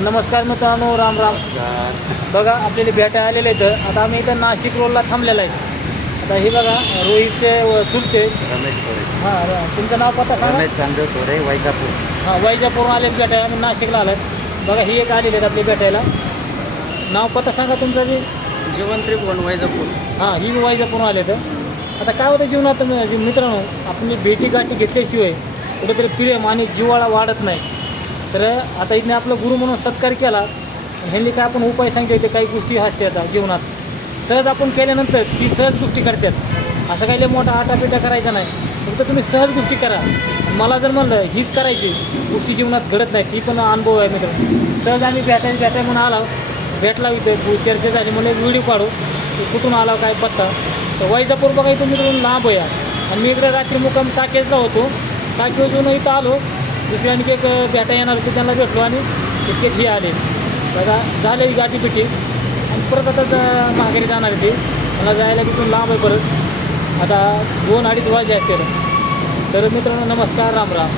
नमस्कार मित्रांनो राम राम. बघा आपल्याला भेटायला आलेले आहेत. आता आम्ही इथं नाशिक रोडला थांबलेला आहे. आता हे बघा रोहितचे व चुलते. रमेश थोरे. हां र- तुमचं नाव पत्ता सांगा. रमेश चांदव थोरे वैजापूर. हां वैजापूरून आले भेटायला. आम्ही नाशिकला आलात बघा ही एक आलेली आहेत आपली भेटायला. नाव पत्ता सांगा तुमचं बी. जेवण त्रिभुवन वैजापूर. हां ही मी वैजापूरून आले तर आता काय होतं जीवनात म्हणजे मित्रांनो? आपण भेटी गाठी घेतल्याशिवाय कुठेतरी प्रेम आणि जिव्हाळा वाढत नाही. तर आता इथने आपलं गुरु म्हणून सत्कार केला. ह्यांनी काय आपण उपाय सांगितले ते काही गोष्टी असतात जीवनात. सहज आपण केल्यानंतर ती सहज गोष्टी करतात. असं काही मोठा आटापिटा करायचा नाही. फक्त तुम्ही सहज गोष्टी करा. मला जर म्हणलं हीच करायची. गोष्टी जीवनात घडत नाही ती पण अनुभव आहे मित्र. सहज आम्ही भेटायला भेटाय म्हणून आला. भेटला इथं. चर्चा झाली. म्हणून एक व्हिडिओ काढू. कुठून आला काय पत्ता. तर वैजापूर बघा इथून मित्रांनो लांब या आणि मी इकडे रात्री मुक्काम टाकेजला होतो. टाकेजून इथं आलो. दुसरी आणखी एक बॅटा येणार होते त्यांना भेटलो आणि तितके हे आले. बघा झाले ही गाठी पिठी आणि परत आता माघारी जाणार होती ते. मला जायला तिथून लांब आहे परत. आता दोन अडीच वाजे आहेत तर मित्रांनो नमस्कार राम राम.